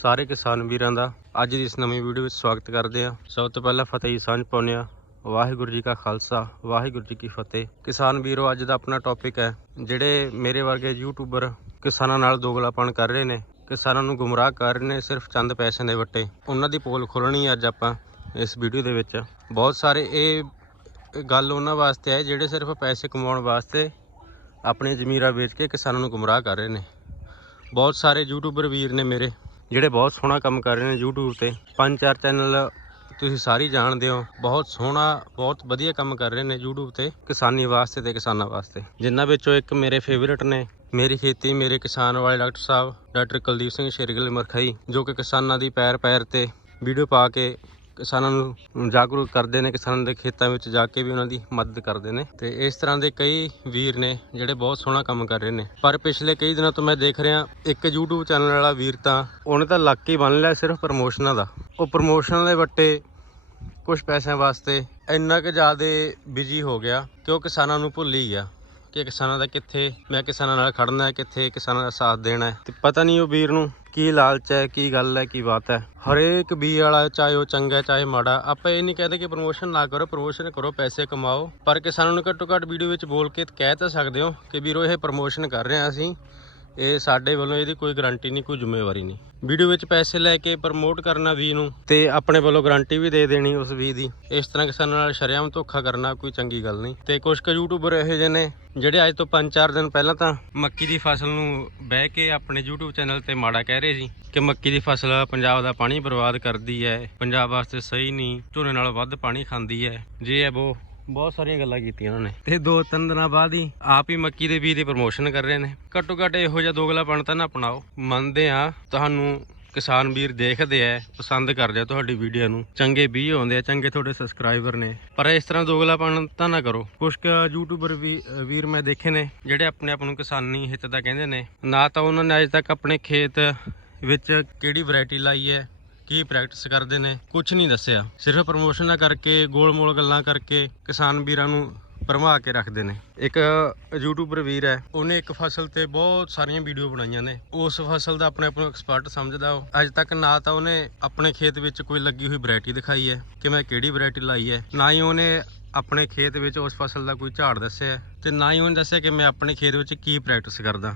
ਸਾਰੇ ਕਿਸਾਨ ਵੀਰਾਂ ਦਾ ਅੱਜ ਦੀ ਇਸ ਨਵੀਂ ਵੀਡੀਓ ਵਿੱਚ ਸਵਾਗਤ ਕਰਦੇ ਹਾਂ। ਸਭ ਤੋਂ ਪਹਿਲਾਂ ਫਤਿਹ ਸਾਂਝ ਪਾਉਂਦੇ ਹਾਂ। ਵਾਹਿਗੁਰੂ ਜੀ ਕਾ ਖਾਲਸਾ, ਵਾਹਿਗੁਰੂ ਜੀ ਕੀ ਫਤਿਹ। ਕਿਸਾਨ ਵੀਰੋ, ਅੱਜ ਦਾ ਆਪਣਾ ਟੌਪਿਕ ਹੈ, ਜਿਹੜੇ ਮੇਰੇ ਵਰਗੇ ਯੂਟਿਊਬਰ ਕਿਸਾਨਾਂ ਨਾਲ ਦੋਗਲਾਪਣ ਕਰ ਰਹੇ ਨੇ, ਕਿਸਾਨਾਂ ਨੂੰ ਗੁੰਮਰਾਹ ਕਰ ਰਹੇ ਨੇ ਸਿਰਫ ਚੰਦ ਪੈਸਿਆਂ ਦੇ ਵੱਟੇ। ਉਹਨਾਂ ਦੀ ਪੋਲ ਖੋਲਣੀ ਹੈ ਅੱਜ ਆਪਾਂ ਇਸ ਵੀਡੀਓ ਦੇ ਵਿੱਚ। ਬਹੁਤ ਸਾਰੇ ਇਹ ਇਹ ਗੱਲ ਉਹਨਾਂ ਵਾਸਤੇ ਹੈ, ਜਿਹੜੇ ਸਿਰਫ ਪੈਸੇ ਕਮਾਉਣ ਵਾਸਤੇ ਆਪਣੀ ਜ਼ਮੀਰਾਂ ਵੇਚ ਕੇ ਕਿਸਾਨਾਂ ਨੂੰ ਗੁੰਮਰਾਹ ਕਰ ਰਹੇ ਨੇ। ਬਹੁਤ ਸਾਰੇ ਯੂਟਿਊਬਰ ਵੀਰ ਨੇ ਮੇਰੇ ਜਿਹੜੇ ਬਹੁਤ ਸੋਹਣਾ ਕੰਮ ਕਰ ਰਹੇ ਨੇ YouTube ਤੇ। ਪੰਜ, ਚਾਰ ਚੈਨਲ ਤੁਸੀਂ ਸਾਰੇ ਜਾਣਦੇ ਹੋ। ਬਹੁਤ ਸੋਹਣਾ, ਬਹੁਤ ਵਧੀਆ ਕੰਮ ਕਰ ਰਹੇ ਨੇ YouTube ਤੇ, ਕਿਸਾਨੀ ਵਾਸਤੇ ਤੇ ਕਿਸਾਨਾਂ ਵਾਸਤੇ। ਜਿਨ੍ਹਾਂ ਵਿੱਚੋਂ ਇੱਕ ਮੇਰੇ ਫੇਵਰਿਟ ਨੇ, ਮੇਰੀ ਖੇਤੀ, ਮੇਰੇ ਕਿਸਾਨ ਵਾਲੇ ਡਾਕਟਰ ਸਾਹਿਬ, ਡਾਕਟਰ ਕੁਲਦੀਪ ਸਿੰਘ ਸ਼ੇਰਗਿੱਲ ਮਰਖਾਈ, ਜੋ ਕਿ ਕਿਸਾਨਾਂ ਦੀ ਪੈਰ ਪੈਰ ਤੇ ਵੀਡੀਓ ਪਾ ਕੇ ਕਿਸਾਨਾਂ ਨੂੰ ਜਾਗਰੂਕ ਕਰਦੇ ਨੇ, ਕਿਸਾਨਾਂ ਦੇ ਖੇਤਾਂ ਵਿੱਚ ਜਾ ਕੇ ਵੀ ਉਹਨਾਂ ਦੀ ਮਦਦ ਕਰਦੇ ਨੇ। ਤੇ ਇਸ ਤਰ੍ਹਾਂ ਦੇ ਕਈ ਵੀਰ ਨੇ ਜਿਹੜੇ ਬਹੁਤ ਸੋਹਣਾ ਕੰਮ ਕਰ ਰਹੇ ਨੇ। ਪਰ ਪਿਛਲੇ ਕਈ ਦਿਨਾਂ ਤੋਂ ਮੈਂ ਦੇਖ ਰਿਹਾ, ਇੱਕ YouTube ਚੈਨਲ ਵਾਲਾ ਵੀਰ ਤਾਂ ਉਹਨੇ ਤਾਂ ਲੱਕ ਹੀ ਬੰਨ ਲਿਆ ਸਿਰਫ ਪ੍ਰਮੋਸ਼ਨਾਂ ਦਾ। ਉਹ ਪ੍ਰਮੋਸ਼ਨਾਂ ਦੇ ਵੱਟੇ ਕੁਝ ਪੈਸਿਆਂ ਵਾਸਤੇ ਇੰਨਾ ਕੁ ਜ਼ਿਆਦਾ ਬਿਜ਼ੀ ਹੋ ਗਿਆ ਕਿ ਉਹ ਕਿਸਾਨਾਂ ਨੂੰ ਭੁੱਲ ਹੀ ਗਿਆ। ਕਿ ਕਿਸਾਨਾਂ ਦਾ ਕਿੱਥੇ, ਮੈਂ ਕਿਸਾਨਾਂ ਨਾਲ ਖੜਨਾ ਹੈ, ਕਿੱਥੇ ਕਿਸਾਨਾਂ ਦਾ ਸਾਥ ਦੇਣਾ ਹੈ। ਤੇ ਪਤਾ ਨਹੀਂ ਉਹ ਵੀਰ ਨੂੰ ਕੀ ਲਾਲਚ ਹੈ, ਕੀ ਗੱਲ ਹੈ, ਕੀ ਬਾਤ ਹੈ। ਹਰੇਕ ਬੀ ਵਾਲਾ ਚਾਹੇ ਉਹ ਚੰਗਾ ਚਾਹੇ ਮਾੜਾ ਆਪਾਂ ਇਹ ਨਹੀਂ ਕਹਦੇ ਕਿ ਪ੍ਰੋਮੋਸ਼ਨ ਨਾ ਕਰੋ ਪ੍ਰੋਮੋਸ਼ਨ ਕਰੋ, ਪੈਸੇ ਕਮਾਓ। ਪਰ ਕਿਸਾਨਾਂ ਨੂੰ ਘੱਟੋ ਘੱਟ ਵੀਡੀਓ ਵਿੱਚ ਬੋਲ ਕੇ ਕਹਿ ਤਾਂ ਸਕਦੇ ਹੋ ਕਿ ਵੀਰੋ, ਇਹ ਪ੍ਰੋਮੋਸ਼ਨ ਕਰ ਰਹੇ ਹਾਂ ਅਸੀਂ। ਇਹ ਸਾਡੇ ਵੱਲੋਂ ਇਹਦੀ ਕੋਈ ਗਾਰੰਟੀ ਨਹੀਂ, ਕੋਈ ਜ਼ਿੰਮੇਵਾਰੀ ਨਹੀਂ। ਵੀਡੀਓ ਵਿੱਚ ਪੈਸੇ ਲੈ ਕੇ ਪ੍ਰਮੋਟ ਕਰਨਾ ਵੀ ਨੂੰ ਤੇ ਆਪਣੇ ਵੱਲੋਂ ਗਾਰੰਟੀ ਵੀ ਦੇ ਦੇਣੀ ਉਸ ਵੀ ਦੀ। ਇਸ ਤਰ੍ਹਾਂ ਕਿਸਾਨਾਂ ਨਾਲ ਸ਼ਰੇਆਮ ਧੋਖਾ ਕਰਨਾ ਕੋਈ ਚੰਗੀ ਗੱਲ ਨਹੀਂ। ਤੇ ਕੁਝ ਕੁ ਯੂਟਿਊਬਰ ਇਹੋ ਜਿਹੇ ਨੇ, ਜਿਹੜੇ ਅੱਜ ਤੋਂ 5-4 ਦਿਨ ਪਹਿਲਾਂ ਤਾਂ ਮੱਕੀ ਦੀ ਫਸਲ ਨੂੰ ਬਹਿ ਕੇ ਆਪਣੇ YouTube ਚੈਨਲ ਤੇ ਮਾੜਾ ਕਹਿ ਰਹੇ ਸੀ ਕਿ ਮੱਕੀ ਦੀ ਫਸਲ ਪੰਜਾਬ ਦਾ ਪਾਣੀ ਬਰਬਾਦ ਕਰਦੀ ਹੈ, ਪੰਜਾਬ ਵਾਸਤੇ ਸਹੀ ਨਹੀਂ, ਝੋਨੇ ਨਾਲੋਂ ਵੱਧ ਪਾਣੀ ਖਾਂਦੀ ਹੈ। ਜੇ ਹੈ ਉਹ ਬਹੁਤ ਸਾਰੀਆਂ ਗੱਲਾਂ ਕੀਤੀਆਂ ਉਹਨਾਂ ਨੇ। ਤੇ ਦੋ ਤਿੰਨ ਦਿਨਾਂ ਬਾਅਦ ਹੀ ਆਪ ਹੀ ਮੱਕੀ ਦੇ ਬੀਜ ਦੀ ਪ੍ਰਮੋਸ਼ਨ ਕਰ ਰਹੇ ਨੇ। ਘੱਟੋ ਘੱਟ ਇਹੋ ਜਿਹਾ ਦੋਗਲਾਪਣ ਤਾਂ ਨਾ ਅਪਣਾਓ। ਮੰਨਦੇ ਆ ਤੁਹਾਨੂੰ ਕਿਸਾਨ ਵੀਰ ਦੇਖਦੇ ਆ, ਪਸੰਦ ਕਰਦੇ ਆ ਤੁਹਾਡੀ ਵੀਡੀਓ ਨੂੰ। ਚੰਗੇ ਵੀ ਆਉਂਦੇ ਆ, ਚੰਗੇ ਤੁਹਾਡੇ ਸਬਸਕ੍ਰਾਈਬਰ ਨੇ। ਪਰ ਇਸ ਤਰ੍ਹਾਂ ਦੋਗਲਾਪਣ ਤਾਂ ਨਾ ਕਰੋ। ਕੁਝ ਕੁ ਯੂਟਿਊਬਰ ਵੀ, ਵੀਰ ਮੈਂ ਦੇਖੇ ਨੇ, ਜਿਹੜੇ ਆਪਣੇ ਆਪ ਨੂੰ ਕਿਸਾਨੀ ਹਿੱਤ ਦਾ ਕਹਿੰਦੇ ਨੇ। ਨਾ ਤਾਂ ਉਹਨਾਂ ਨੇ ਅਜੇ ਤੱਕ ਆਪਣੇ ਖੇਤ ਵਿੱਚ ਕਿਹੜੀ ਵੈਰਾਈਟੀ ਲਾਈ ਹੈ ਕੀ ਪ੍ਰੈਕਟਿਸ ਕਰਦੇ ਨੇ ਕੁਝ ਨਹੀਂ ਦੱਸਿਆ। ਸਿਰਫ ਪ੍ਰਮੋਸ਼ਨਾਂ ਕਰਕੇ, ਗੋਲ-ਮੋਲ ਗੱਲਾਂ ਕਰਕੇ ਕਿਸਾਨ ਵੀਰਾਂ ਨੂੰ ਭਰਮਾ ਕੇ ਰੱਖਦੇ ਨੇ। ਇੱਕ ਯੂਟਿਊਬਰ ਵੀਰ ਹੈ, ਉਹਨੇ ਇੱਕ ਫਸਲ ਤੇ ਬਹੁਤ ਸਾਰੀਆਂ ਵੀਡੀਓ ਬਣਾਈਆਂ ਨੇ। ਉਸ ਫਸਲ ਦਾ ਆਪਣੇ ਆਪ ਨੂੰ ਐਕਸਪਰਟ ਸਮਝਦਾ ਉਹ। ਅੱਜ ਤੱਕ ਨਾ ਤਾਂ ਉਹਨੇ ਆਪਣੇ ਖੇਤ ਵਿੱਚ ਕੋਈ ਲੱਗੀ ਹੋਈ ਵੈਰਾਈਟੀ ਦਿਖਾਈ ਹੈ ਕਿ ਮੈਂ ਕਿਹੜੀ ਵੈਰਾਈਟੀ ਲਾਈ ਹੈ। ਨਾ ਹੀ ਉਹਨੇ ਆਪਣੇ ਖੇਤ ਵਿੱਚ ਉਸ ਫਸਲ ਦਾ ਕੋਈ ਝਾੜ ਦੱਸਿਆ ਹੈ ਤੇ ਨਾ ਹੀ ਉਹਨੇ ਦੱਸਿਆ ਕਿ ਮੈਂ ਆਪਣੇ ਖੇਤ ਵਿੱਚ ਕੀ ਪ੍ਰੈਕਟਿਸ ਕਰਦਾ।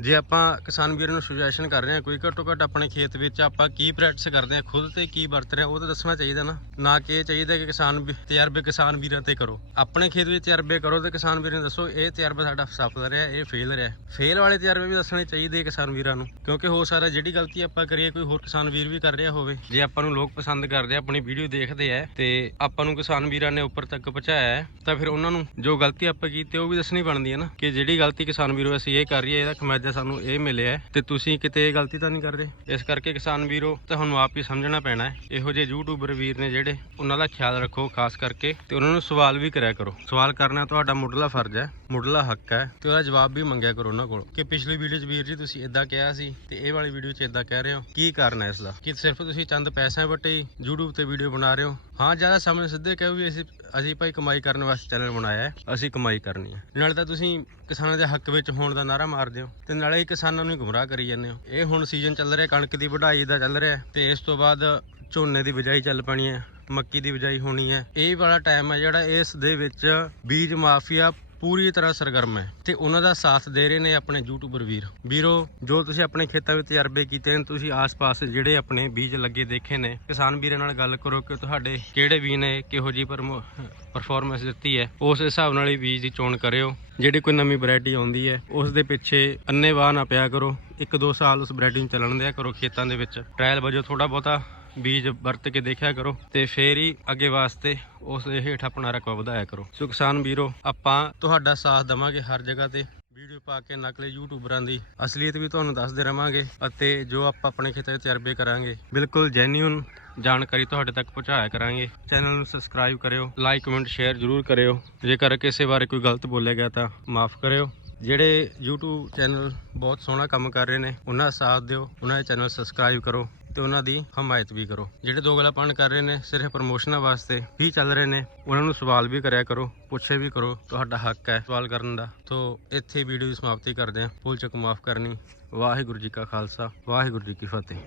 ਜੇ ਆਪਾਂ ਕਿਸਾਨ ਵੀਰਾਂ ਨੂੰ ਸੁਜੈਸ਼ਨ ਕਰ ਰਹੇ ਹਾਂ ਕੋਈ ਘੱਟੋ ਘੱਟ ਆਪਣੇ ਖੇਤ ਵਿੱਚ ਆਪਾਂ ਕੀ ਪ੍ਰੈਕਟਿਸ ਕਰਦੇ ਹਾਂ ਖੁਦ ਤੇ ਕੀ ਵਰਤ ਰਹੇ ਹਾਂ ਉਹ ਤਾਂ ਦੱਸਣਾ ਚਾਹੀਦਾ ਨਾ। ਨਾ ਕਿ ਇਹ ਚਾਹੀਦਾ ਕਿ ਕਿਸਾਨ ਵੀ- ਤਜਰਬੇ ਕਿਸਾਨ ਵੀਰਾਂ ਤੇ ਕਰੋ। ਆਪਣੇ ਖੇਤ ਵਿੱਚ ਤਜਰਬੇ ਕਰੋ ਤੇ ਕਿਸਾਨ ਵੀਰਾਂ ਨੂੰ ਦੱਸੋ ਇਹ ਤਜਰਬਾ ਸਾਡਾ ਸਫਲ ਰਿਹਾ ਇਹ ਫੇਲ ਰਿਹਾ। ਫੇਲ ਵਾਲੇ ਤਜਰਬੇ ਵੀ ਦੱਸਣੇ ਚਾਹੀਦੇ ਕਿਸਾਨ ਵੀਰਾਂ ਨੂੰ ਕਿਉਂਕਿ ਹੋ ਸਕਦਾ ਜਿਹੜੀ ਗਲਤੀ ਆਪਾਂ ਕਰੀਏ ਕੋਈ ਹੋਰ ਕਿਸਾਨ ਵੀਰ ਵੀ ਕਰ ਰਿਹਾ ਹੋਵੇ। ਜੇ ਆਪਾਂ ਨੂੰ ਲੋਕ ਪਸੰਦ ਕਰਦੇ ਆ ਆਪਣੀ ਵੀਡੀਓ ਦੇਖਦੇ ਆ ਤੇ ਆਪਾਂ ਨੂੰ ਕਿਸਾਨ ਵੀਰਾਂ ਨੇ ਉੱਪਰ ਤੱਕ ਪਹੁੰਚਾਇਆ ਹੈ, ਤਾਂ ਫਿਰ ਉਹਨਾਂ ਨੂੰ ਜੋ ਗਲਤੀ ਆਪਾਂ ਕੀਤੀ ਉਹ ਵੀ ਦੱਸਣੀ ਬਣਦੀ ਹੈ ਨਾ ਕਿ ਜਿਹੜੀ ਗਲਤੀ ਕਿਸਾਨ ਵੀਰੋ ਅਸੀਂ ਇਹ ਕਰ ਰਹੀ ਹੈ ਇਹਦਾ ਖਮਿਆਜਾ ਸਾਨੂੰ ਇਹ ਮਿਲਿਆ ਹੈ ਤੇ ਤੁਸੀਂ ਕਿਤੇ ਇਹ ਗਲਤੀ ਤਾਂ ਨਹੀਂ ਕਰਦੇ? ਇਸ ਕਰਕੇ ਕਿਸਾਨ ਵੀਰੋ, ਤੁਹਾਨੂੰ ਆਪ ਹੀ ਸਮਝਣਾ ਪੈਣਾ ਹੈ। ਇਹੋ ਜਿਹੇ ਯੂਟਿਊਬਰ ਵੀਰ ਨੇ ਜਿਹੜੇ ਉਹਨਾਂ ਦਾ ਖਿਆਲ ਰੱਖੋ, ਖਾਸ ਕਰਕੇ ਤੇ ਉਹਨਾਂ ਨੂੰ ਸਵਾਲ ਵੀ ਕਰਿਆ ਕਰੋ। ਸਵਾਲ ਕਰਨਾ ਤੁਹਾਡਾ ਮੁੱਢਲਾ ਫਰਜ਼ ਹੈ, ਮੁੱਢਲਾ ਹੱਕ ਹੈ ਤੇ ਉਹਦਾ ਜਵਾਬ ਵੀ ਮੰਗਿਆ ਕਰੋ ਉਹਨਾਂ ਕੋਲ। ਕਿ ਪਿਛਲੀ ਵੀਡੀਓ 'ਚ ਵੀਰ ਜੀ ਤੁਸੀਂ ਇਦਾਂ ਕਿਹਾ ਸੀ ਤੇ ਇਹ ਵਾਲੀ ਵੀਡੀਓ 'ਚ ਇਦਾਂ ਕਹਿ ਰਹੇ ਹੋ, ਕੀ ਕਾਰਨ ਹੈ ਇਸ ਦਾ? ਕਿ ਸਿਰਫ ਤੁਸੀਂ ਚੰਦ ਪੈਸਿਆਂ ਵੱਟੇ ਹੀ YouTube ਤੇ ਵੀਡੀਓ ਬਣਾ ਰਹੇ ਹੋ। ਹਾਂ, ਜ਼ਿਆਦਾ ਸਾਹਮਣੇ ਸਿੱਧੇ ਕਹੋ ਵੀ ਅਸੀਂ ਅਸੀਂ ਭਾਈ ਕਮਾਈ ਕਰਨ ਵਾਸਤੇ ਚੈਨਲ ਬਣਾਇਆ ਹੈ। ਅਸੀਂ ਕਮਾਈ ਕਰਨੀ ਹੈ। ਨਾਲੇ ਤਾਂ ਤੁਸੀਂ ਕਿਸਾਨਾਂ ਦੇ ਹੱਕ ਵਿੱਚ ਹੋਣ ਦਾ ਨਾਰਾ ਮਾਰਦੇ ਹੋ ਤੇ ਨਾਲੇ ਹੀ ਕਿਸਾਨਾਂ ਨੂੰ ਗੁੰਮਰਾਹ ਕਰੀ ਜਾਂਦੇ ਹੋ। ਇਹ ਹੁਣ ਸੀਜ਼ਨ ਚੱਲ ਰਿਹਾ, ਕਣਕ ਦੀ ਵਢਾਈ ਦਾ ਚੱਲ ਰਿਹਾ ਤੇ ਇਸ ਤੋਂ ਬਾਅਦ ਝੋਨੇ ਦੀ ਬਿਜਾਈ ਚੱਲ ਪੈਣੀ ਹੈ, ਮੱਕੀ ਦੀ ਬਿਜਾਈ ਹੋਣੀ ਹੈ। ਇਹ ਵਾਲਾ ਟਾਈਮ ਹੈ ਜਿਹੜਾ ਇਸ ਦੇ ਵਿੱਚ ਬੀਜ ਮਾਫੀਆ ਪੂਰੀ ਤਰ੍ਹਾਂ ਸਰਗਰਮ ਹੈ ਤੇ ਉਹਨਾਂ ਦਾ ਸਾਥ ਦੇ ਰਹੇ ਨੇ ਆਪਣੇ ਯੂਟਿਊਬਰ ਵੀਰ। ਵੀਰੋ, ਜੋ ਤੁਸੀਂ ਆਪਣੇ ਖੇਤਾਂ ਵਿੱਚ ਤਜਰਬੇ ਕੀਤੇ ਨੇ, ਤੁਸੀਂ ਆਸ-ਪਾਸ ਜਿਹੜੇ ਆਪਣੇ ਬੀਜ ਲੱਗੇ ਦੇਖੇ ਨੇ, ਕਿਸਾਨ ਵੀਰਾਂ ਨਾਲ ਗੱਲ ਕਰੋ ਕਿ ਤੁਹਾਡੇ ਕਿਹੜੇ ਬੀਜ ਨੇ, ਕਿਹੋ ਜੀ ਪਰਫਾਰਮੈਂਸ ਦਿੱਤੀ ਹੈ, ਉਸ ਹਿਸਾਬ ਨਾਲ ਹੀ ਬੀਜ ਦੀ ਚੋਣ ਕਰਿਓ। ਜਿਹੜੀ ਕੋਈ ਨਵੀਂ ਵੈਰਾਈਟੀ ਆਉਂਦੀ ਹੈ, ਉਸ ਦੇ ਪਿੱਛੇ ਅੰਨੇਵਾਹ ਨਾ ਪਿਆ ਕਰੋ। ਇੱਕ ਦੋ ਸਾਲ ਉਸ ਵੈਰਾਈਟੀ ਨੂੰ ਚੱਲਣ ਦਿਆ ਕਰੋ ਖੇਤਾਂ ਦੇ ਵਿੱਚ। ਟ੍ਰਾਇਲ ਵਜੋਂ ਥੋੜਾ ਬਹੁਤਾ ਬੀਜ ਵਰਤ ਕੇ ਦੇਖਿਆ ਕਰੋ ਤੇ ਫੇਰ ਹੀ ਅੱਗੇ ਵਾਸਤੇ ਉਸ ਦੇ ਹੇਠ ਆਪਣਾ ਰਕਬਾ ਵਧਾਇਆ ਕਰੋ। ਸੋ ਕਿਸਾਨ ਵੀਰੋ, ਆਪਾਂ ਤੁਹਾਡਾ ਸਾਥ ਦਵਾਂਗੇ ਹਰ ਜਗ੍ਹਾ ਤੇ। ਵੀਡੀਓ ਪਾ ਕੇ ਨਕਲੀ ਯੂਟਿਊਬਰਾਂ ਦੀ ਅਸਲੀਅਤ ਵੀ ਤੁਹਾਨੂੰ ਦੱਸਦੇ ਰਵਾਂਗੇ ਅਤੇ ਜੋ ਆਪਾਂ ਆਪਣੇ ਖੇਤਾਂ ਵਿੱਚ ਤਜਰਬੇ ਕਰਾਂਗੇ, ਬਿਲਕੁਲ ਜੈਨੂਇਨ ਜਾਣਕਾਰੀ ਤੁਹਾਡੇ ਤੱਕ ਪਹੁੰਚਾਇਆ ਕਰਾਂਗੇ। ਚੈਨਲ ਨੂੰ ਸਬਸਕ੍ਰਾਈਬ ਕਰਿਓ ਲਾਈਕ ਕਮੈਂਟ ਸ਼ੇਅਰ ਜ਼ਰੂਰ ਕਰਿਓ। ਜੇਕਰ ਕਿਸੇ ਬਾਰੇ ਕੋਈ ਗਲਤ ਬੋਲਿਆ ਗਿਆ ਤਾਂ ਮਾਫ ਕਰਿਓ। ਜਿਹੜੇ YouTube ਚੈਨਲ ਬਹੁਤ ਸੋਹਣਾ ਕੰਮ ਕਰ ਰਹੇ ਨੇ, ਉਹਨਾਂ ਦਾ ਸਾਥ ਦਿਓ, ਉਹਨਾਂ ਦੇ ਚੈਨਲ ਸਬਸਕ੍ਰਾਈਬ ਕਰੋ। ਤੇ ਉਹਨਾਂ ਦੀ ਹਮਾਇਤ ਵੀ ਕਰੋ। ਜਿਹੜੇ ਦੋਗਲਾਪਣ ਕਰ ਰਹੇ ਨੇ, ਸਿਰਫ ਪ੍ਰਮੋਸ਼ਨਾਂ ਵਾਸਤੇ ਹੀ ਚੱਲ ਰਹੇ ਨੇ, ਉਹਨਾਂ ਨੂੰ ਸਵਾਲ ਵੀ ਕਰਿਆ ਕਰੋ, ਪੁੱਛੇ ਵੀ ਕਰੋ, ਤੁਹਾਡਾ ਹੱਕ ਹੈ ਸਵਾਲ ਕਰਨ ਦਾ। ਤੋਂ ਇੱਥੇ ਵੀਡੀਓ ਦੀ ਸਮਾਪਤੀ ਕਰਦੇ ਹਾਂ। ਭੁੱਲ ਚੁੱਕ ਮਾਫ ਕਰਨੀ। ਵਾਹਿਗੁਰੂ ਜੀ ਕਾ ਖਾਲਸਾ, ਵਾਹਿਗੁਰੂ ਜੀ ਕੀ ਫਤਿਹ।